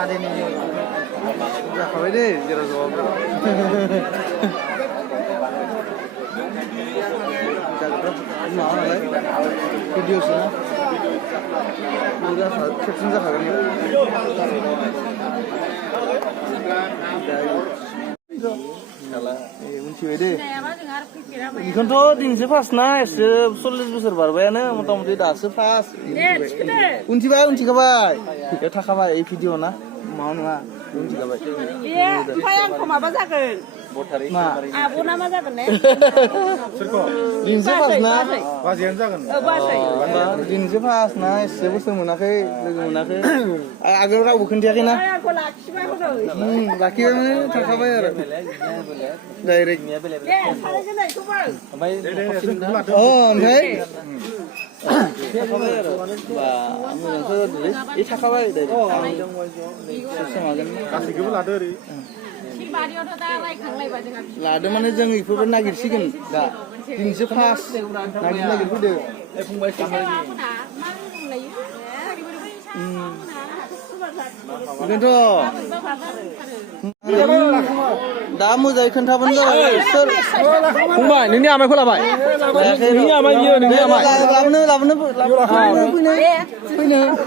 आदैनि जाखाबाय दे जेराव ज'आव जागोन माबा नालाय भिडिअसो ना खेबसेनो जाखागोन मिथिबाय दे बेखौनोथ' दिनैसो फार्स्ट ना एसे 40 बोसोर बारबायानो मथा मथि दासो फार्स्ट उनथिबाय उनथिखाबाय बेयाव थाखाबाय এই भिडिअ ना माबा नङा उनथिखाबाय ओमफ्राय आंखौ माबा जागोन मा आब' ना मा जागोन ने दिनैसो फार्स्ट ना बाजैयानो जागोन दिनैसो फार्स्ट ना एसे बोसोर मोनाखै लोगो मोनाखै आगोल रावबो खोन्थायाखै ना आंखौ लाखिबाय हनै लाखिबाय थाखाबाय आरो डाइरेक्ट दे साराय गोनायखौबो ओमफ्राय थाखाबाय आरो बा मोजांथ' जादोंलै बे थाखाबाय गासैखौबो लादो ओरै लादो माने जों बेफोरखौ नागिरसिगोन दा दिनैसो फार्स्ट नागिरफैदो दा मोजाङै खोन्थाबानो जाबाय सोर फंबाय नोंनि आमायखौ लाबाय नोंनि आमाय बियो नोंनि आमाय लाबोनो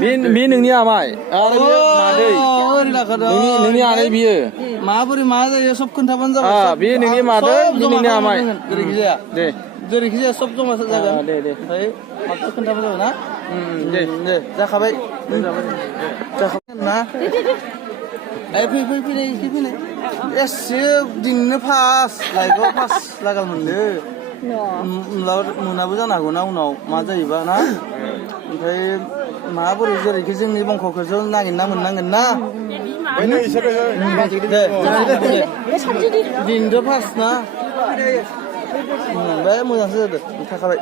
बे नोंनि आमाय आरो बे मादै नोंनि आनै बियो माबोरै मा जायो सब खोन्थाबानो जाबाय बे नोंनि मादै बे नोंनि आमाय जेरैखि जाया दे जेरैखि जाया सब जमासो जागोन दे ओमफ्राय माथो खोन्थाबानो जाबाय ना दे जाखाबाय ना फैनाय एसे दिननो फार्स्ट लाइफआव फार्स्ट लागाल मोनदो मोनाबो जानो हागौ ना उनाव मा जायोबा ना ओमफ्राय माबोरै जेरैखि जोंनि बंख'खौ जों नागिरना मोननांगोन ना दिनथ' फार्स्ट ना मोजांसो जादों थाखाबाय